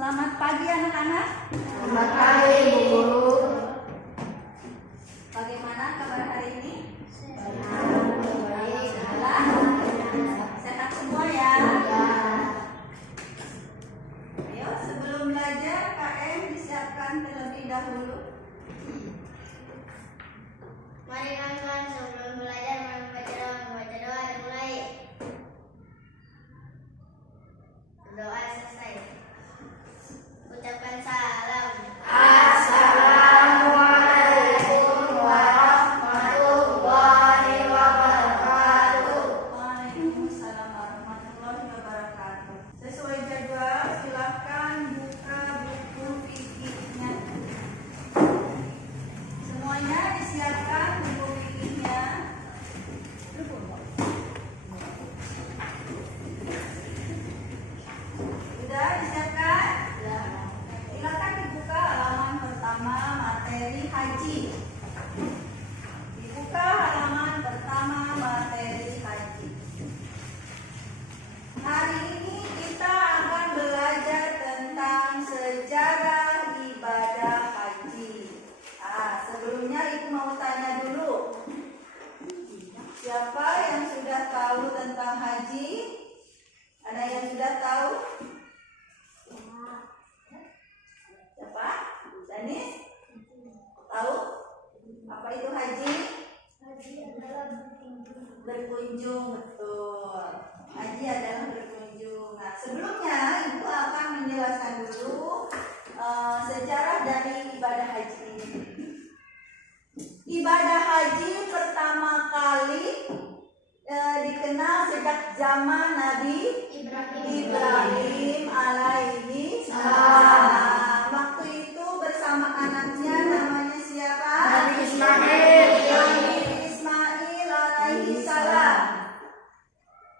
Selamat pagi anak-anak. Selamat pagi Bu Guru. Bagaimana kabar hari ini? Baik. Alhamdulillah. Sehat semua ya. Ayo sebelum belajar KM disiapkan terlebih dahulu. Mari kawan-kawan sebelum belajar membaca doa dimulai. Doa selesai. Ucapkan salam. Assalamualaikum warahmatullahi wabarakatuh. Waalaikumsalam warahmatullahi wabarakatuh. Sesuai jadwal silakan buka buku fikihnya. Semuanya disiapkan buku fikihnya. Sudah disiapkan? Silakan dibuka halaman pertama materi haji. Dibuka halaman pertama materi haji. Hari ini kita akan belajar tentang sejarah ibadah haji. Sebelumnya Ibu mau tanya dulu. Siapa yang sudah tahu tentang haji? Ada yang sudah tahu? Siapa? Danis? Tahu? Apa itu haji? Haji adalah Berkunjung, betul. Haji adalah berkunjung. Nah, sebelumnya Ibu akan menjelaskan dulu sejarah dari ibadah haji ini. Ibadah haji pertama kali dikenal sejak zaman Nabi Ibrahim alaihi salam. Waktu itu bersama anaknya namanya siapa? Nabi Ismail. Nabi Ismail alaihi salam.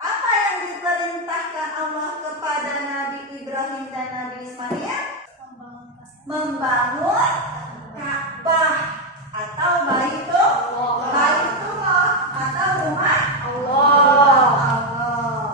Apa yang diperintahkan Allah kepada Nabi Ibrahim dan Nabi Ismail? Membangun Ka'bah atau Baitullah atau rumah Allah.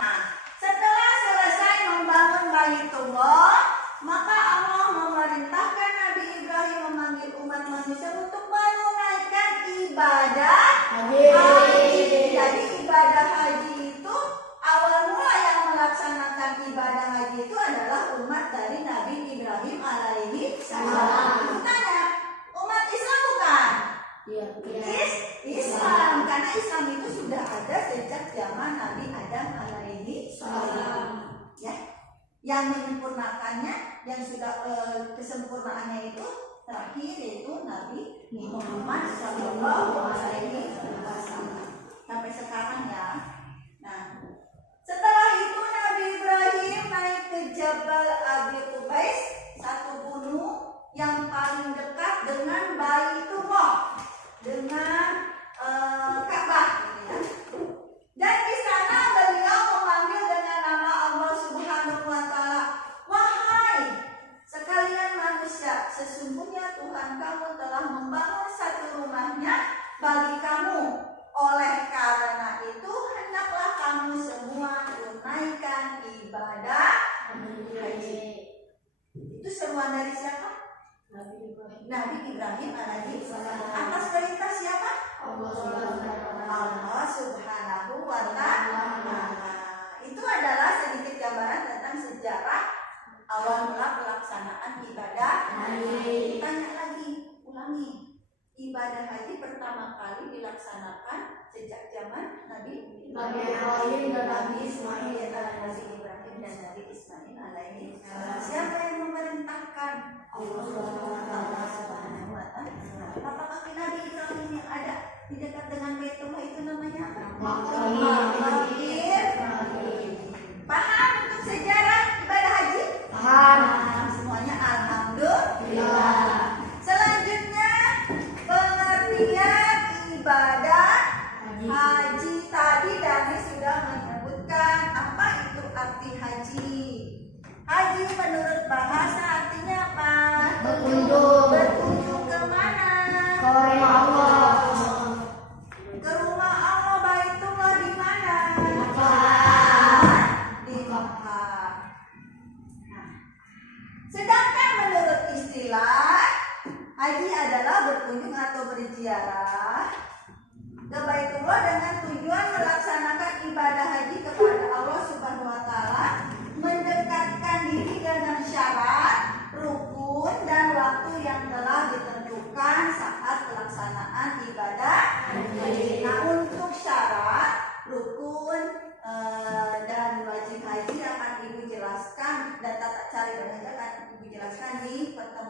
Nah, setelah selesai membangun Baitullah, maka Allah memerintahkan Nabi Ibrahim memanggil umat manusia untuk menunaikan ibadah haji. Jadi ibadah haji itu awal mula yang melaksanakan ibadah haji itu adalah umat dari Nabi Ibrahim alaihi salam. Tanya, umat Islam bukan? Islam, karena Islam itu sudah ada sejak zaman Nabi Adam alaihi salam. Ya, yang menyempurnakannya, yang sudah kesempurnaannya itu terakhir yaitu Nabi Muhammad Sallallahu Alaihi Wasallam. Sampai sekarang ya. Nah, setelah itu Nabi Ibrahim naik ke Jabal Abi Qubais, satu gunung yang paling dekat dengan Baitullah, dengan Ka'bah, ya. Dan di sana beliau memanggil dengan nama Allah Subhanahu wa taala, "Wahai sekalian manusia, sesungguhnya Tuhan kamu telah membangun satu rumahnya bagi kamu. Oleh karena itu hendaklah kamu semua tunaikan ibadah haji." Itu seruan dari siapa? Nabi Ibrahim alaihi salam. Atas perintah siapa? Allah Subhanahu wa taala. Itu adalah sedikit gambaran tentang sejarah awal mula pelaksanaan ibadah haji. Tanya lagi, ulangi. Ibadah haji pertama kali dilaksanakan sejak zaman Nabi Ibrahim dan Nabi Ismail dan Nabi Ismail alaihi salam. Siapa yang memerintahkan? Allah Subhanahu wa taala. Apa kaki Nabi Ibrahim yang ada di dekat dengan Baitullah itu namanya apa? Maqam Ibrahim. Paham untuk sejarah ibadah haji? Paham. Semuanya alhamdulillah. Selanjutnya pengertian ibadah haji. Tadi Dani sudah menyebutkan apa itu arti haji. Haji menurut bahasa artinya apa? Berkunjung. Berkunjung ke mana? Ke rumah Allah. Ke rumah Allah. Baitullah di mana? Di Makkah. Nah,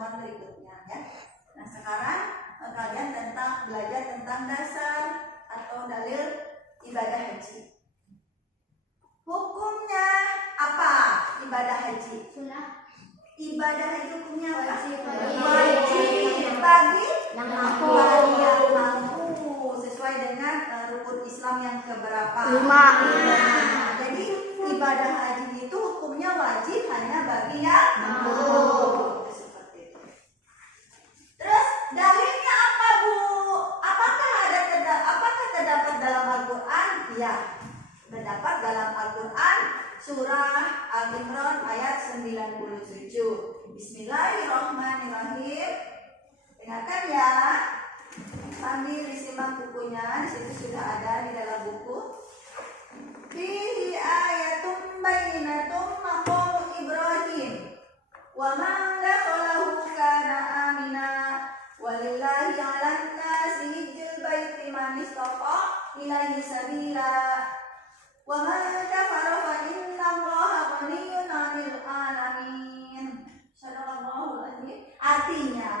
pertemuan berikutnya ya. Nah sekarang kalian belajar tentang dasar atau dalil ibadah haji. Hukumnya apa ibadah haji? Sunnah. Ibadah haji hukumnya apa? Wajib. Wajib bagi Yang mampu. Yang mampu sesuai dengan rukun Islam yang keberapa? 5. Nah, jadi ibadah haji itu hukumnya wajib hanya bagi yang mampu. Seperti itu. Terus dalilnya apa, Bu? Apakah terdapat dalam Al-Qur'an? Iya. Terdapat dalam Al-Qur'an surah Al-Imran ayat 97. Bismillahirrahmanirrahim. Dengarkan ya. Sambil disimak bukunya, di situ sudah ada di dalam buku. Fihi ayatun bayyinatun maqamu Ibrahim wa man dakhalahu kana amina walillahi 'alan nasi hijjul baiti man istata' ilaihi sabila wa man kafara fa innallaha ghaniyyun 'anil 'alamin. Sadaqallahul azim. Artinya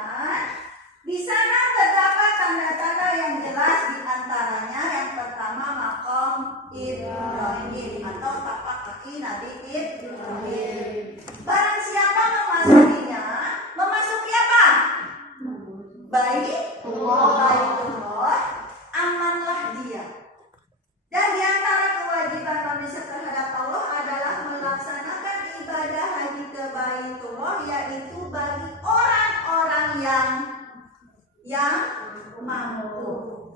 di sana terdapat tanda-tanda yang jelas, di antaranya yang pertama maqam Ibrahim atau tapak kaki Nabi Ibrahim. Barang siapa memasukinya, memasuki apa? Baitullah, amanlah dia. Dan di antara kewajiban manusia terhadap Allah adalah melaksanakan ibadah haji ke Baitullah, yaitu bagi orang-orang yang mampu.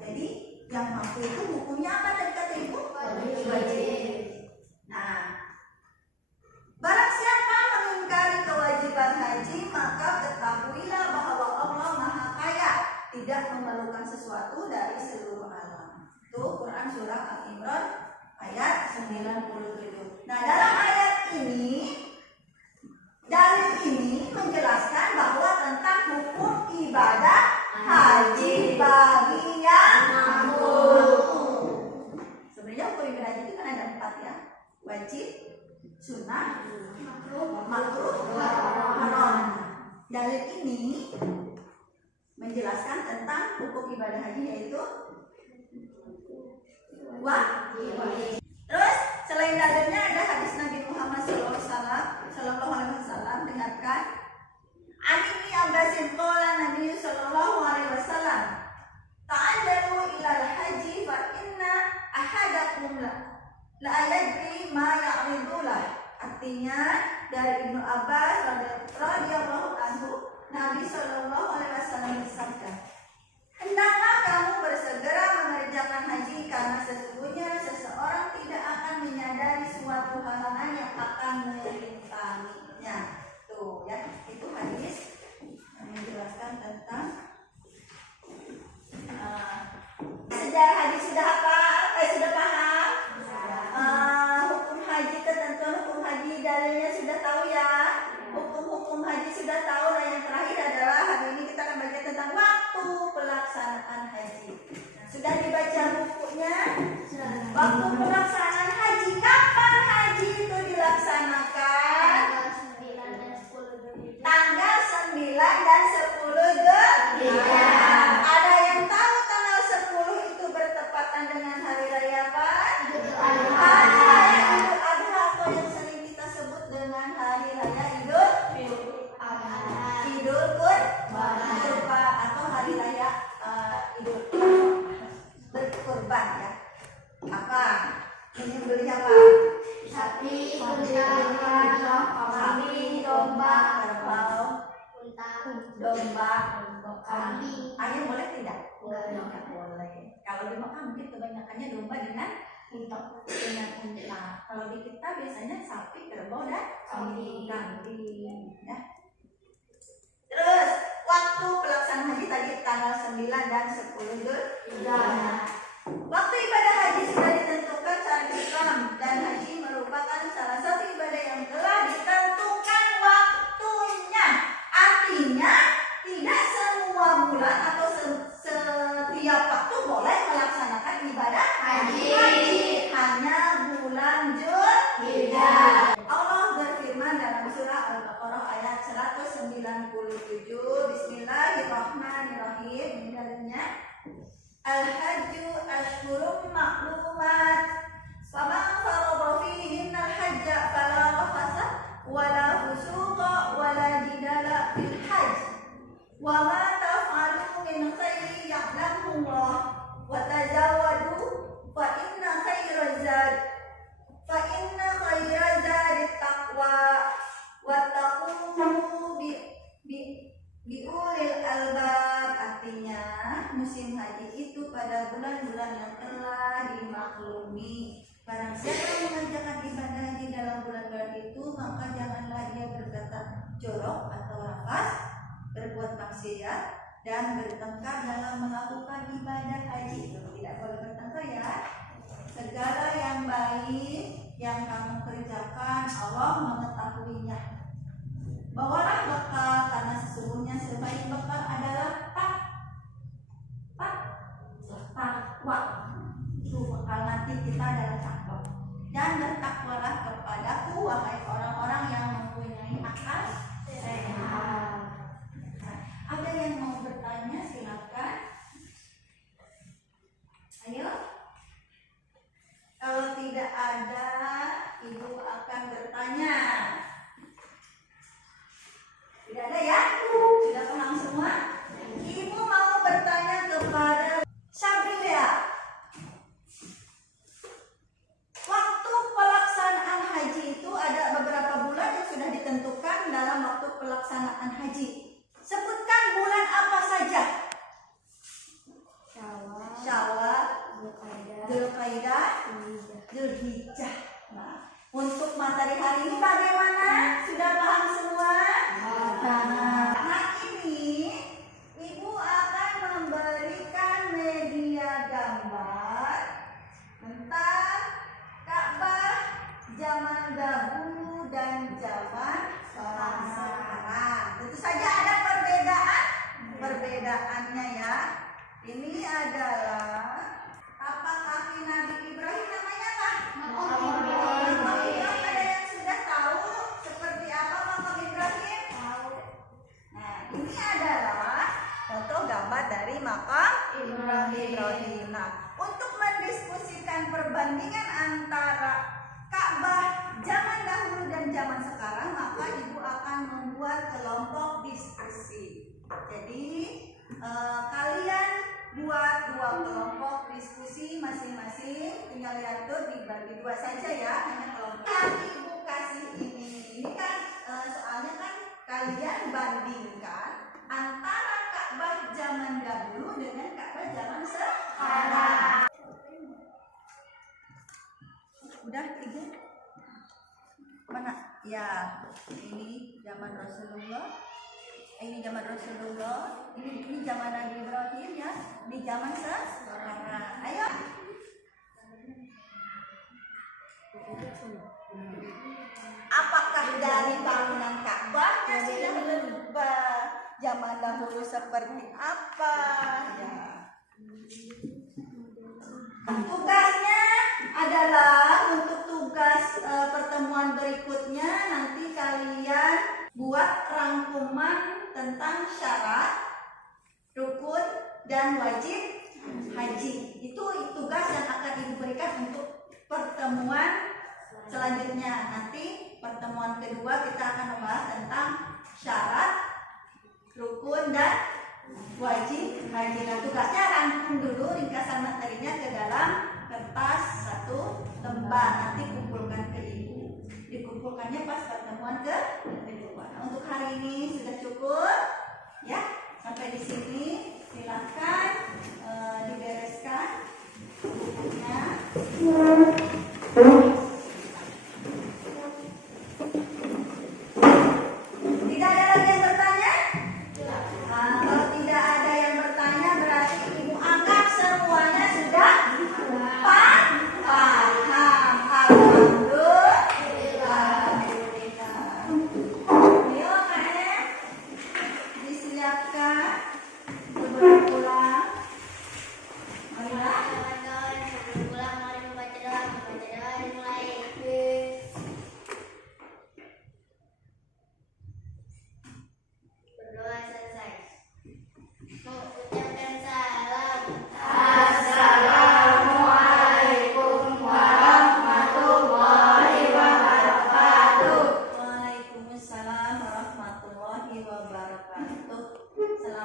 Jadi yang mampu itu hukumnya apa tadi kata Ibu? Wajib. Nah, barang siapa mengingkari kewajiban haji, maka ketahuilah bahwa Allah Maha Kaya, tidak memerlukan sesuatu dari seluruh alam. Itu Quran surah Al-Imran ayat 97. Nah, dalam ayat ini, dalil ini menjelaskan bahwa tentang hukum ibadah haji bagi yang mampu. Sebenarnya hukum ibadah haji itu kan ada 4 ya. Wajib, sunnah, makruh, haram. Dalil ini menjelaskan tentang hukum ibadah haji yaitu wajib. Terus selain dalilnya ada hadis Nabi Muhammad SAW. Dengarkan. An Ibnu Abbasin qala Nabi sallallahu alaihi wasallam, ta'addalu ilal haji fa inna ahadakum la yadri ma ya'ridulah. Artinya dari Ibnu Abbas radhiyallahu anhu, Nabi sallallahu alaihi wasallam bersabda, hendaklah kamu bersegera mengerjakan haji karena sesungguhnya seseorang tidak akan menyadari suatu halangan yang akan merintanginya. Tuh ya, itu hadis yang menjelaskan tentang sejarah haji. Sudah apa? Sudah paham? Hukum haji, ketentuan hukum haji, dalilnya sudah tahu ya. Hukum haji sudah tahu. Nah, yang terakhir adalah hari ini kita akan baca tentang waktu pelaksanaan haji. Nah, sudah dibaca bukunya? Waktu pelaksanaan haji, kapan haji itu dilaksanakan? Tanggal 9 dan 10 Dzulhijjah. Ada yang tahu tanggal 10 itu bertepatan dengan hari raya apa? Hari raya Idul Adha, atau yang sering kita sebut dengan hari raya Idul Kurban atau hari raya Idul berkurban ya. Apa? Menyembelih apa? Sapi, kambing, domba, kerbau, domba, kambing. Ayam boleh tidak? Tidak boleh. Kalau di Mekah mungkin kebanyakannya domba dengan unta. Kalau di kita biasanya sapi, kerbau, dan kambing. Ya. Terus waktu pelaksanaan haji tadi tanggal 9 dan 10 Dzulhijjah. Waktu ibadah haji sudah ditentukan secara Islam, dan haji merupakan salah satu ibadah yang telah ditentukan waktunya. Artinya tidak semua bulan atau setiap waktu boleh melaksanakan ibadah haji. Hanya bulan Dzulhijjah. Allah berfirman dalam surah Al-Baqarah ayat 197, maklumi. Barang siapa mengerjakan ibadah haji dalam bulan-bulan itu, maka janganlah dia berkata jorok atau rafas, berbuat maksiat, dan bertengkar dalam melakukan ibadah haji. Tidak boleh bertengkar ya. Segala yang baik yang kamu kerjakan, Allah mengetahuinya. Bawalah bekal, karena sesungguhnya sebaik bekal adalah takwa. Itu bekal nanti kita adalah takwa. Dan bertakwalah kepadaku, wahai orang-orang yang mempunyai akal sehat. Ada yang mau bertanya, silakan. Ayo. Kalau tidak ada, ibu akan bertanya. Tidak ada ya? Sudah paham semua? Ibu mau bertanya kepada Sabrina. Waktu pelaksanaan haji itu ada beberapa bulan yang sudah ditentukan dalam waktu pelaksanaan haji. Sebutkan bulan apa saja? Syawal, Dzulqa'dah, Dzulhijjah. Nah, untuk materi hari ini bagaimana? Sudah paham semua? Nah, ini ibu akan memberikan media gambar tentang Ka'bah zaman dahulu dan zaman sekarang. Tentu saja ada perbedaannya ya. Ini adalah tapak kaki Nabi Ibrahim, namanya apa? Makam Ibrahim. Ada yang sudah tahu seperti apa makam Ibrahim? Tahu. Nah, ini adalah foto gambar dari makam Ibrahim. Nah, untuk mendiskusikan perbandingan antara Ka'bah zaman dahulu dan zaman sekarang, maka ibu akan membuat kelompok diskusi. Jadi kalian buat 2 kelompok diskusi masing-masing, tinggal diatur dibagi 2 saja ya, hanya kelompok. Yang ibu kasih ini kan soalnya kan kalian bandingkan antara Ka'bah zaman dahulu dengan Ka'bah zaman sekarang. Udah 3? Mana? Ya, ini zaman Rasulullah. Ini zaman Rasulullah, ini zaman Nabi Ibrahim ya, ini zaman sekarang. Ayo. Apakah dari bangunan Ka'bahnya sudah berubah? Zaman dahulu seperti apa? Ya. Tugasnya adalah untuk tugas pertemuan berikutnya nanti kalian buat rangkuman tentang syarat, rukun, dan wajib haji. Itu tugas yang akan ibu berikan untuk pertemuan selanjutnya. Nanti pertemuan kedua kita akan membahas tentang syarat, rukun, dan wajib haji. Nah, tugasnya rangkum dulu ringkasan materinya ke dalam kertas 1 lembar. Nanti kumpulkan ke ibu. Dikumpulkannya pas pertemuan kedua. Nah, untuk hari ini sudah cukup ya. Sampai di sini silakan dibereskan bukunya.